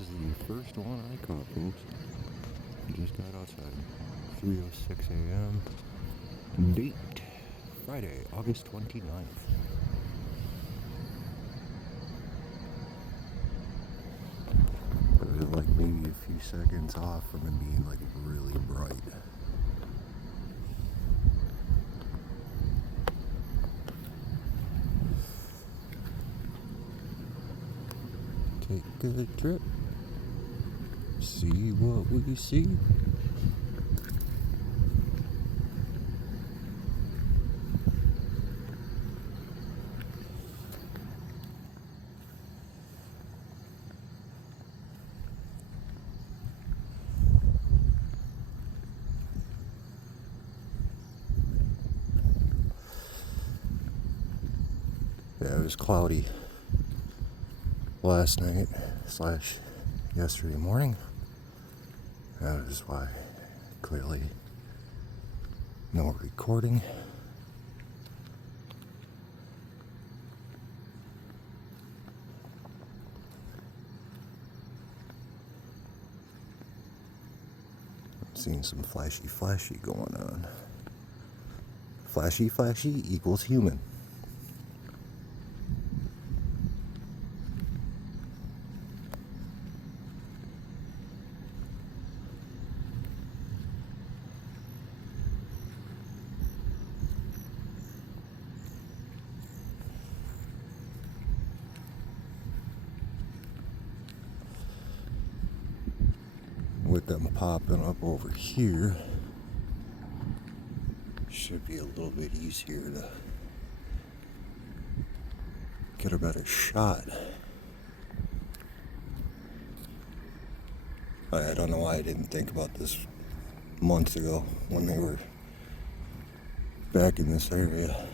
is the first one I caught, folks. Just got outside. 3:06 a.m. Date Friday, August 29th. It was like maybe a few seconds off from it being like really bright. Take a trip, see what we see. Yeah, it was cloudy last night / yesterday morning. That is why clearly no recording. I'm seeing some flashy going on. Flashy equals human. With them popping up over here, should be a little bit easier to get a better shot. I don't know why I didn't think about this months ago when they were back in this area.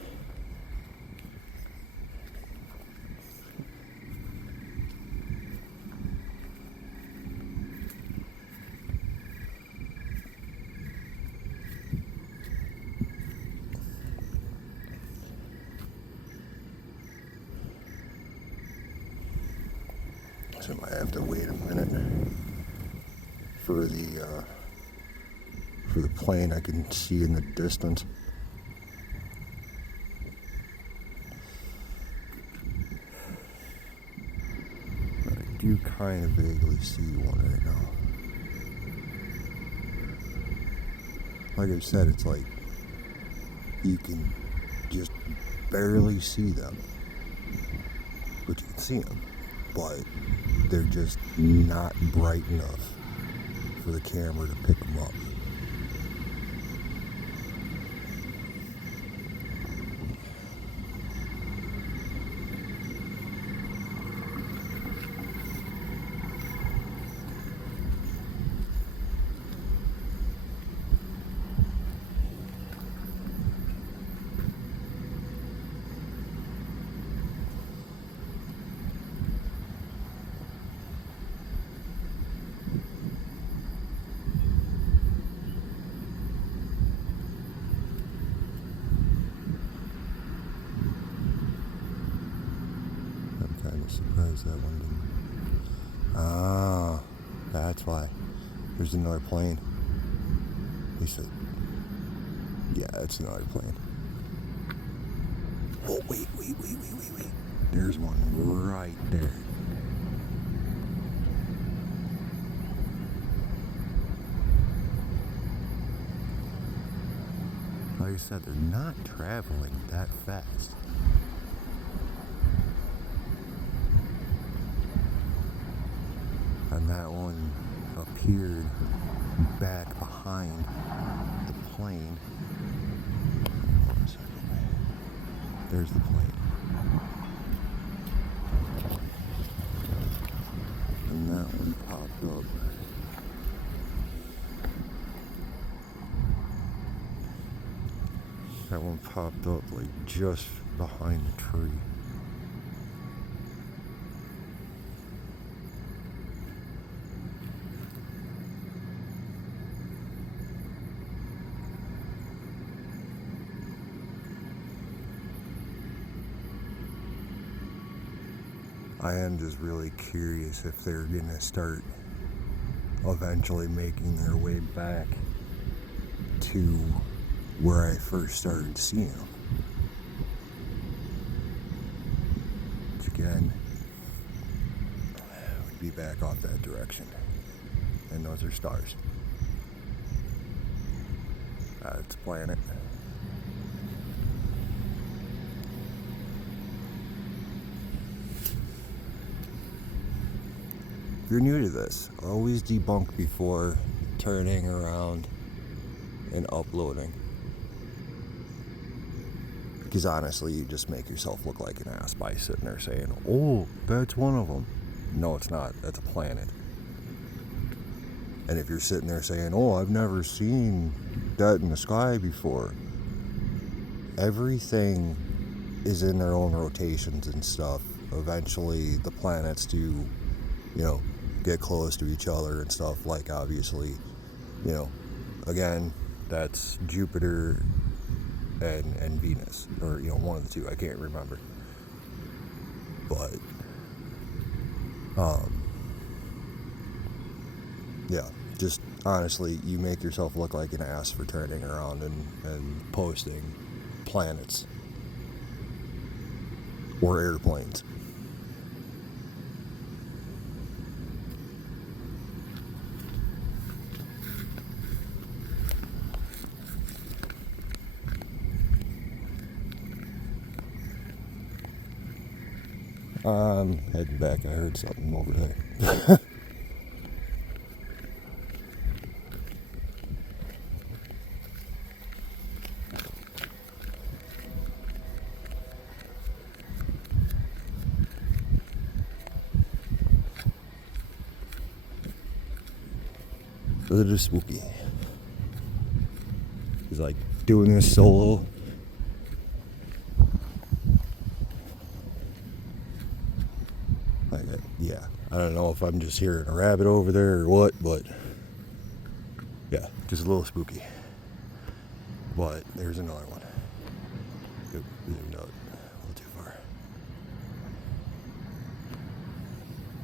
So I might have to wait a minute for the plane I can see in the distance. I do kind of vaguely see one right now. Like I said, it's like you can just barely see them, but you can see them, but they're just not bright enough for the camera to pick them up. Surprised that one didn't. Ah, that's why. There's another plane. He said, yeah, it's another plane. Oh, wait. There's one right there. Like I said, they're not traveling that fast. And that one appeared back behind the plane. Hold on a second. There's the plane. And that one popped up. That one popped up like just behind the tree. I am just really curious if they're gonna start eventually making their way back to where I first started seeing them. Which again, would be back off that direction. And those are stars. It's a planet. If you're new to this, always debunk before turning around and uploading. Because honestly, you just make yourself look like an ass by sitting there saying, oh, that's one of them. No, it's not. That's a planet. And if you're sitting there saying, oh, I've never seen that in the sky before. Everything is in their own rotations and stuff. Eventually, the planets do, get close to each other and stuff. Like, obviously, again, that's Jupiter and Venus, or one of the two. I can't remember, but yeah, just honestly, you make yourself look like an ass for turning around and posting planets or airplanes. Heading back, I heard something over there. A little spooky. He's like doing this solo. Yeah, I don't know if I'm just hearing a rabbit over there or what, but yeah, just a little spooky. But there's another one. It zoomed out a little too far.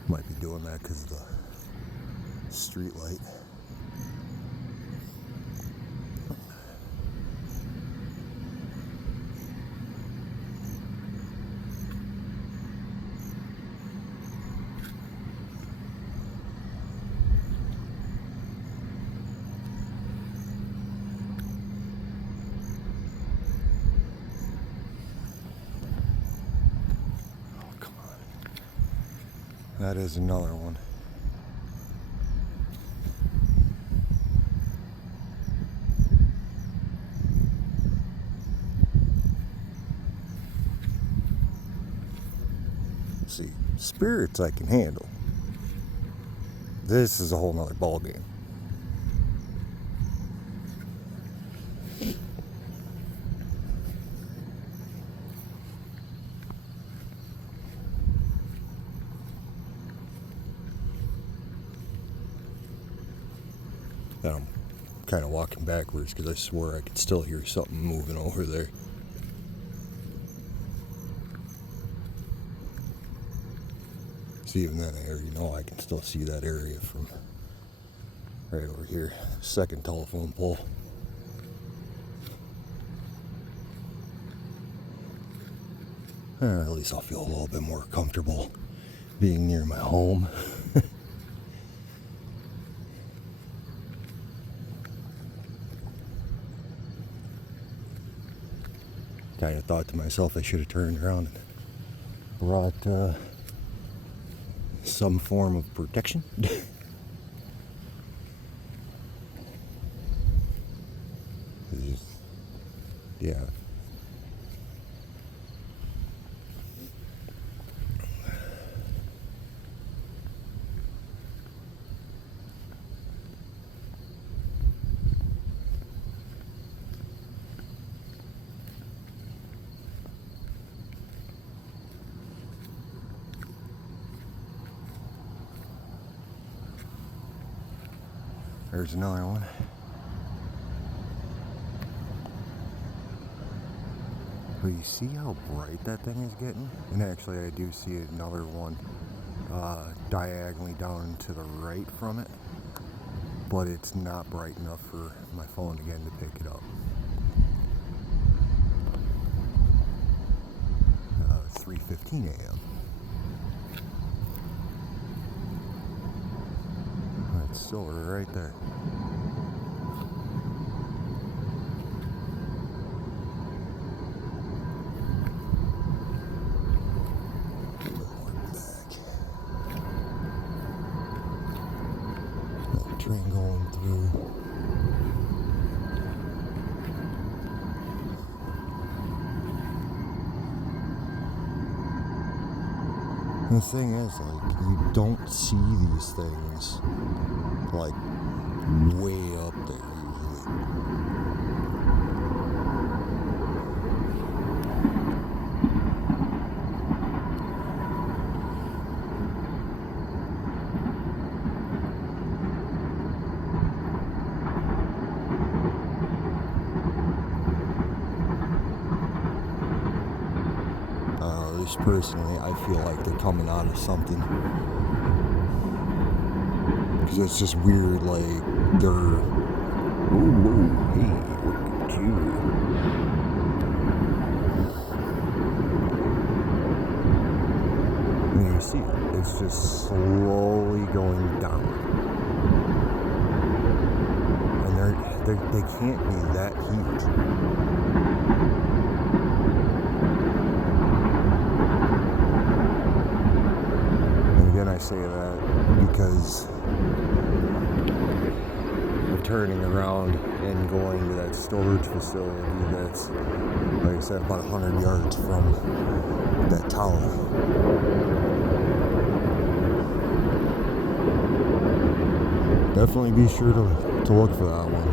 Might be doing that because of the street light. That is another one. See, spirits I can handle. This is a whole nother ball game. And I'm kind of walking backwards because I swear I could still hear something moving over there. See, even then, I already know I can still see that area from right over here. Second telephone pole. At least I'll feel a little bit more comfortable being near my home. Kind of thought to myself I should have turned around and brought some form of protection. Yeah. There's another one. But you see how bright that thing is getting? And actually I do see another one diagonally down to the right from it. But it's not bright enough for my phone again to pick it up. 3:15 a.m. That's silver right there. Train going through. And the thing is, like, you don't see these things, like, way up there usually. At least personally, I feel like they're coming out of something. Because it's just weird, like, they're... Ooh, hey, look at you. And you see it, it's just slowly going down. And they can't be that huge. I say that because of turning around and going to that storage facility that's, like I said, about 100 yards from that tower. Definitely be sure to look for that one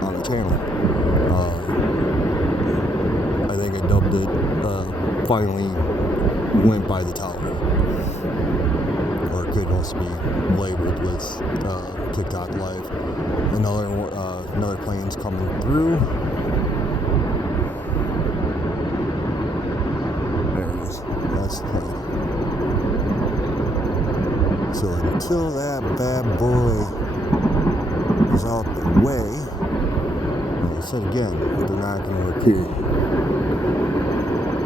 on the channel. I think I dubbed it finally went by the tower, or it could also be labeled with TikTok Live. Another plane's coming through. There it is. That's the plane. So until that bad boy is out the way, like I said again, they're not going to appear.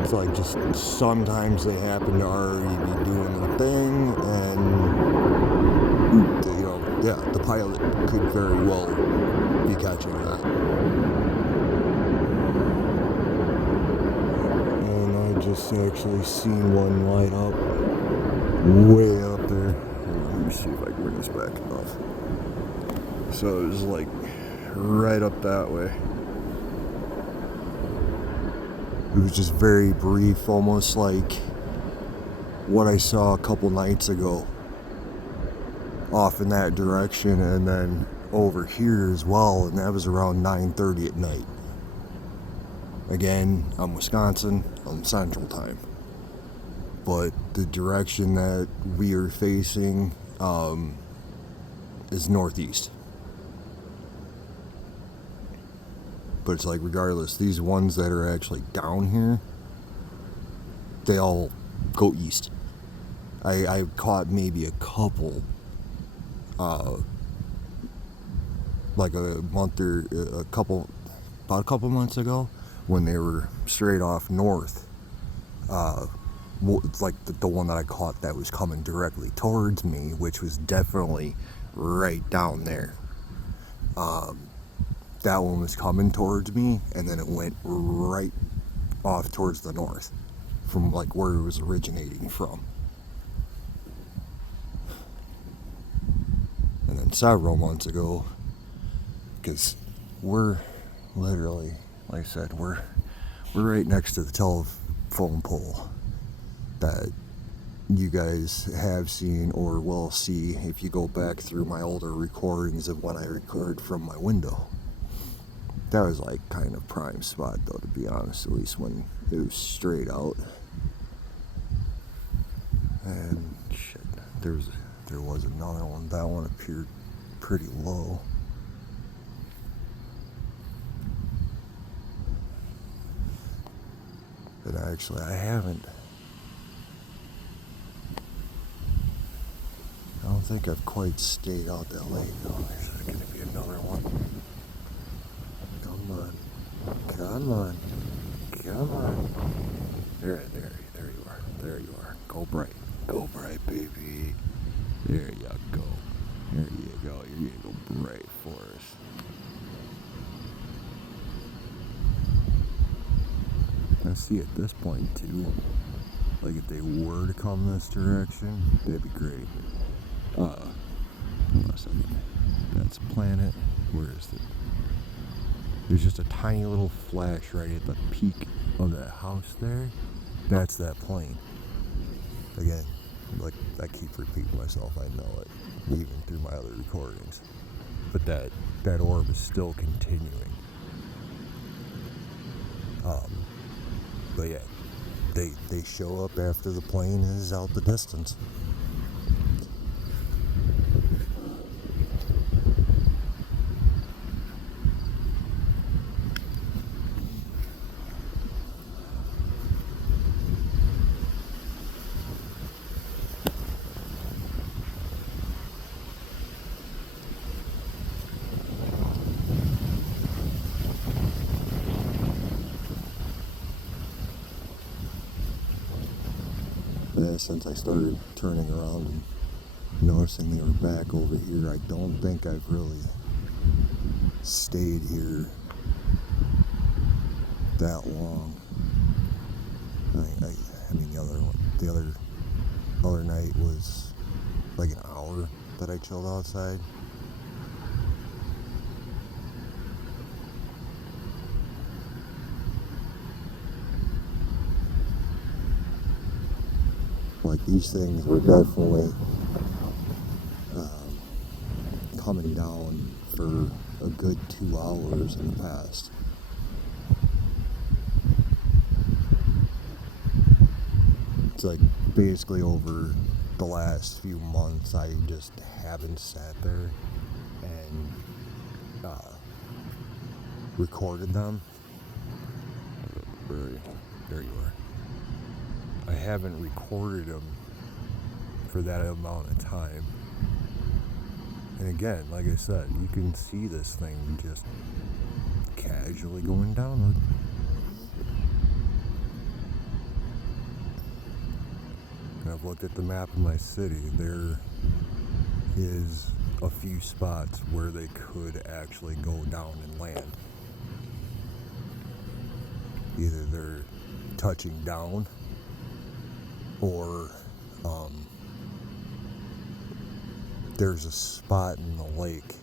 It's like just sometimes they happen to already be doing their thing, and the pilot could very well be catching that. And I just actually seen one light up way up there. Let me see if I can bring this back enough. So it was like right up that way. It was just very brief, almost like what I saw a couple nights ago off in that direction, and then over here as well, and that was around 9:30 at night. Again, I'm Wisconsin, I'm Central Time, but the direction that we are facing is northeast. But it's like, regardless, these ones that are actually down here, they all go east. I caught maybe a couple, like about a couple months ago, when they were straight off north. It's like the one that I caught that was coming directly towards me, which was definitely right down there. That one was coming towards me, and then it went right off towards the north from like where it was originating from. And then several months ago, because we're literally, like I said, we're right next to the telephone pole that you guys have seen or will see if you go back through my older recordings of when I record from my window. That was like kind of prime spot though, to be honest, at least when it was straight out. And shit, there was another one. That one appeared pretty low. But actually, I haven't. I don't think I've quite stayed out that late. Oh, there's going to be another one. Come on. Come on. Come on. There you are. There you are. Go bright. Go bright, baby. There you go. There you go. You're going to go bright for us. I see at this point, too, like if they were to come this direction, that'd be great. Hold on a second. That's planet. Where is it? There's just a tiny little flash right at the peak of that house there. That's that plane. Again, like I keep repeating myself, I know it, even through my other recordings. But that orb is still continuing. But yeah, they show up after the plane is out the distance. Since I started turning around and noticing they were back over here, I don't think I've really stayed here that long. I mean the other night was like an hour that I chilled outside. Like these things were definitely coming down for a good 2 hours in the past. It's like basically over the last few months I just haven't sat there and recorded them. There you are. I haven't recorded them for that amount of time. And again, like I said, you can see this thing just casually going downward. And I've looked at the map of my city. There is a few spots where they could actually go down and land. Either they're touching down or there's a spot in the lake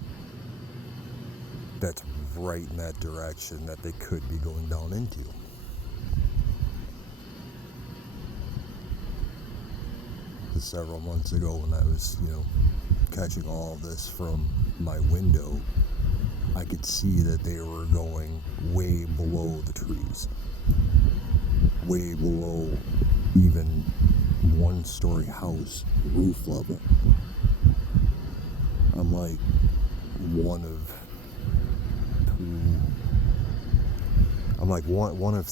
that's right in that direction that they could be going down into. Several months ago when I was, catching all of this from my window, I could see that they were going way below the trees. Way below even one-story house roof level. I'm like one of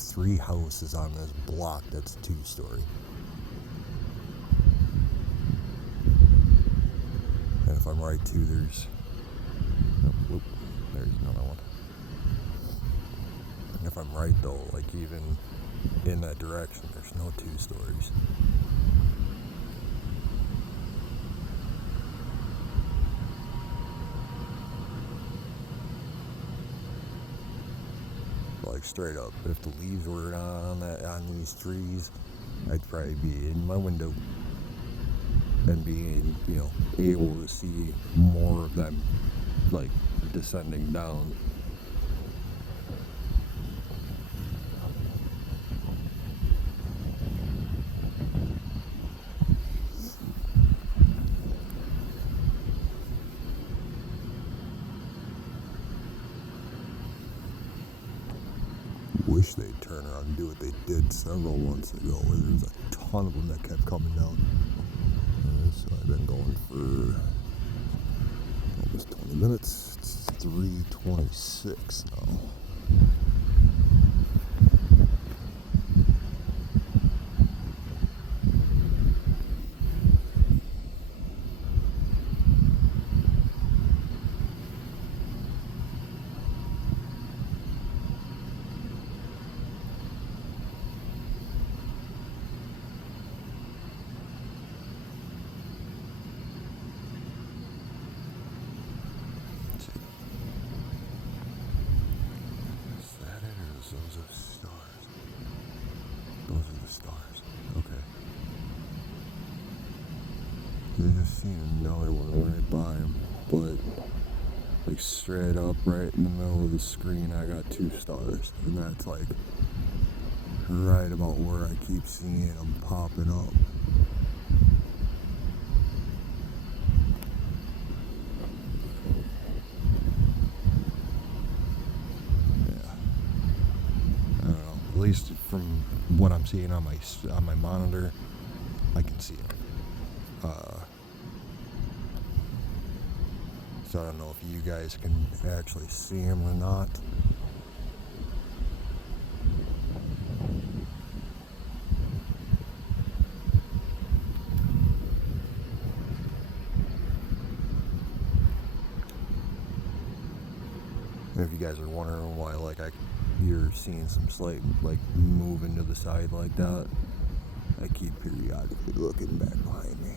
three houses on this block that's 2-story. And if I'm right too, there's another one. And if I'm right though, like even in that direction, there's no 2 stories. Like straight up, if the leaves were not on these trees, I'd probably be in my window and being, able to see more of them, like, descending down. Wish they'd turn around and do what they did several months ago, where there was a ton of them that kept coming down. So I've been going for almost 20 minutes. It's 3:26 now. seen another one right by him, but like straight up right in the middle of the screen I got 2 stars, and that's like right about where I keep seeing them popping up. Yeah, I don't know. At least from what I'm seeing on my monitor, I can see them. So I don't know if you guys can actually see them or not. If you guys are wondering why, like, you're seeing some slight, like, moving to the side like that, I keep periodically looking back behind me.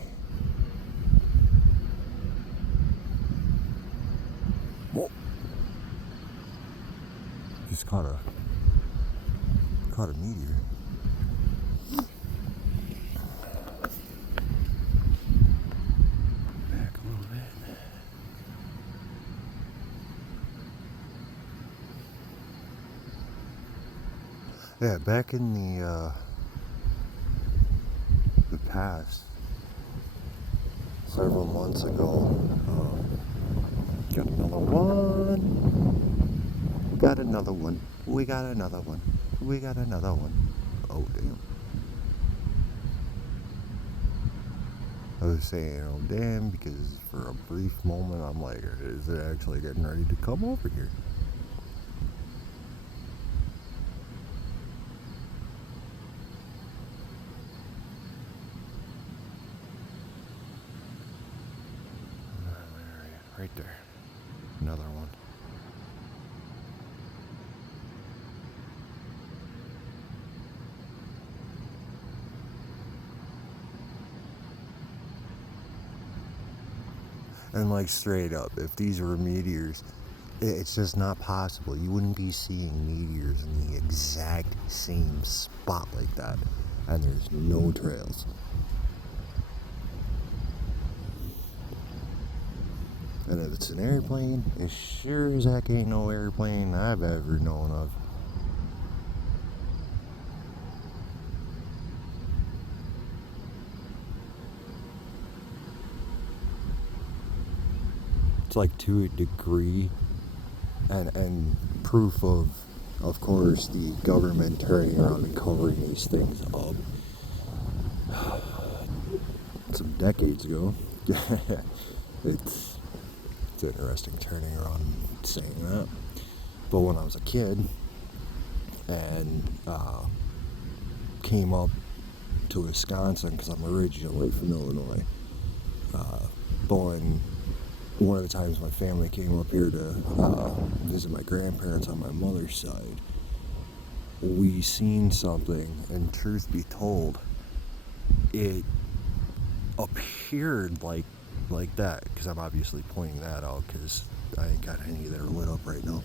Whoa! Just caught a meteor. Back a little bit. Yeah, back in the past, several months ago, got another one. We got another one. We got another one. We got another one. Oh, damn. I was saying, oh, damn, because for a brief moment, I'm like, is it actually getting ready to come over here? Right there. Another one. And like straight up, if these were meteors, it's just not possible. You wouldn't be seeing meteors in the exact same spot like that. And there's no trails. And if it's an airplane, it sure as heck ain't no airplane I've ever known of. It's like to a degree, and proof of course, the government turning around and covering these things up. Some decades ago. It's interesting turning around and saying that. But when I was a kid and came up to Wisconsin, because I'm originally from Illinois, but one of the times my family came up here to visit my grandparents on my mother's side, we seen something, and truth be told, it appeared like that, because I'm obviously pointing that out because I ain't got any that are lit up right now.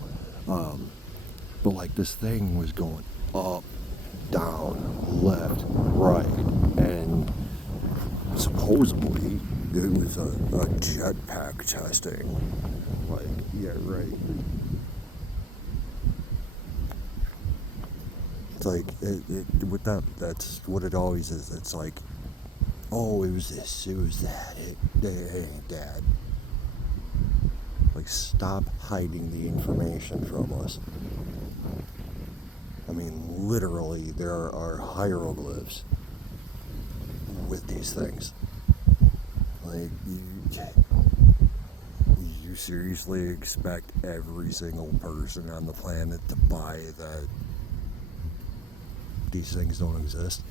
But like this thing was going up, down, left, right, and supposedly it was a jetpack testing. Like, yeah, right. It's like with that's what it always is. It's like, oh, it was this, it was that, it ain't that. Like, stop hiding the information from us. I mean, literally, there are hieroglyphs with these things. Like, you seriously expect every single person on the planet to buy that these things don't exist?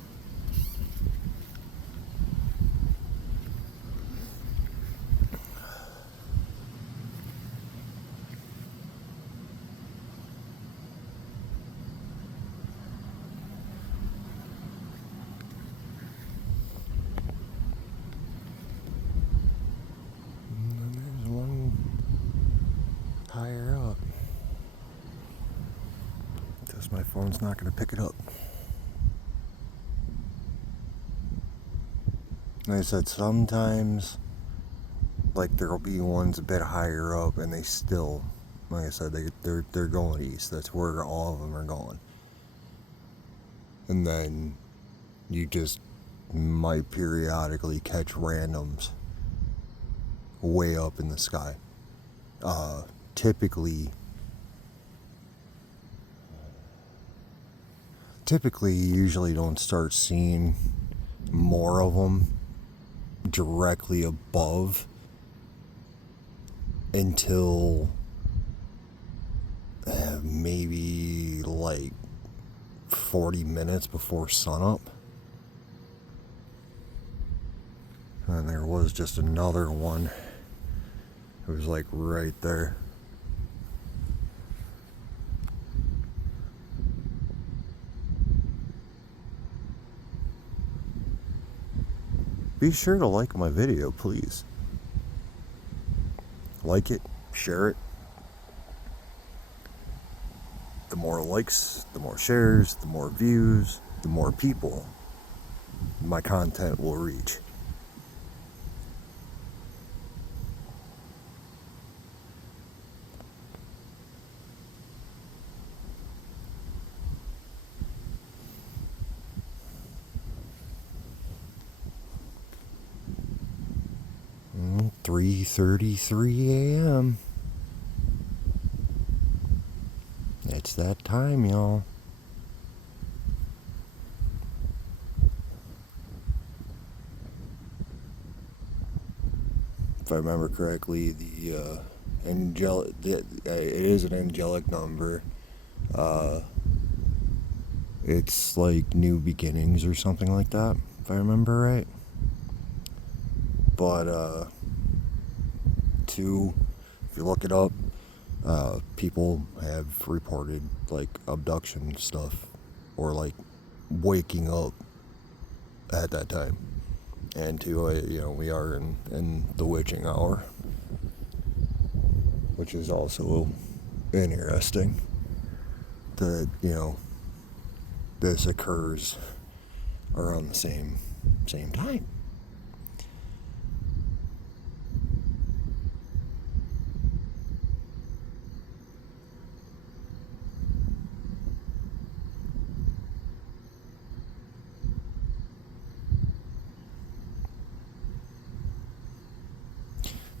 Higher up. Just my phone's not going to pick it up. Like I said, sometimes like there'll be ones a bit higher up, and they still, like I said, they're going east. That's where all of them are going. And then you just might periodically catch randoms way up in the sky. Typically, you usually don't start seeing more of them directly above until maybe like 40 minutes before sunup. And there was just another one. It was like right there. Be sure to like my video, please. Like it, share it. The more likes, the more shares, the more views, the more people my content will reach. Mm, 3:33 a.m. It's that time, y'all. If I remember correctly, it is an angelic number. It's like new beginnings or something like that, if I remember right. But if you look it up, people have reported like abduction stuff or like waking up at that time. And we are in the witching hour, which is also interesting that, this occurs around the same time.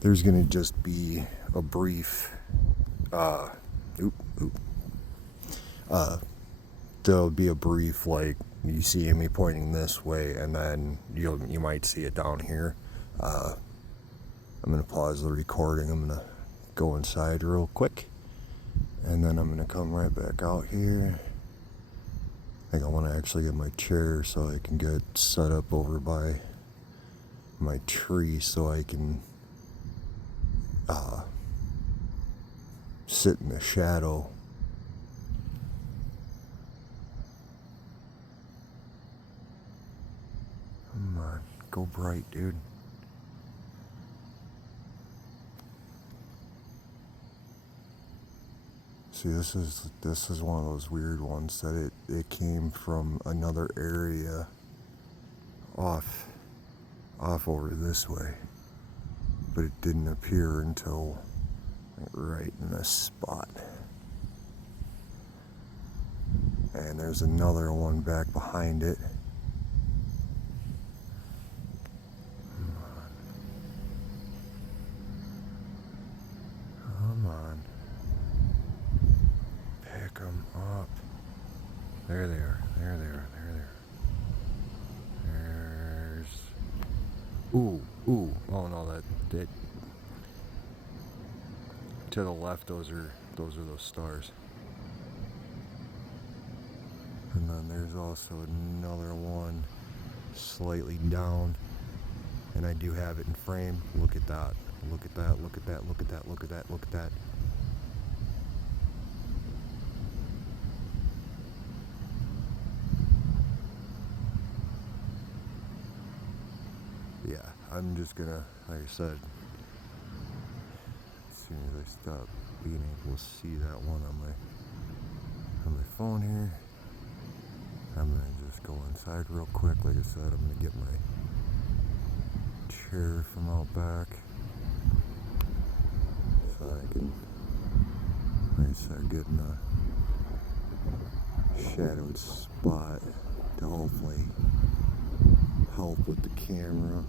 There's gonna just be a brief, there'll be a brief, like, you see me pointing this way, and then you might see it down here. I'm gonna pause the recording. I'm gonna go inside real quick, and then I'm gonna come right back out here. I think I want to actually get my chair so I can get set up over by my tree so I can sit in the shadow. Come on, go bright, dude. See, this is one of those weird ones that it came from another area off over this way, but it didn't appear until right in this spot. And there's another one back behind it. Come on. Pick them up. There they are. There they are. There's... Ooh. Oh no, that to the left, those are those stars. And then there's also another one slightly down, and I do have it in frame. Look at that. Look at that. Yeah, I'm just gonna, like I said, as soon as I stop being able to see that one on my phone here, I'm gonna just go inside real quick. Like I said, I'm gonna get my chair from out back. nice getting a shadowed spot to hopefully help with the camera.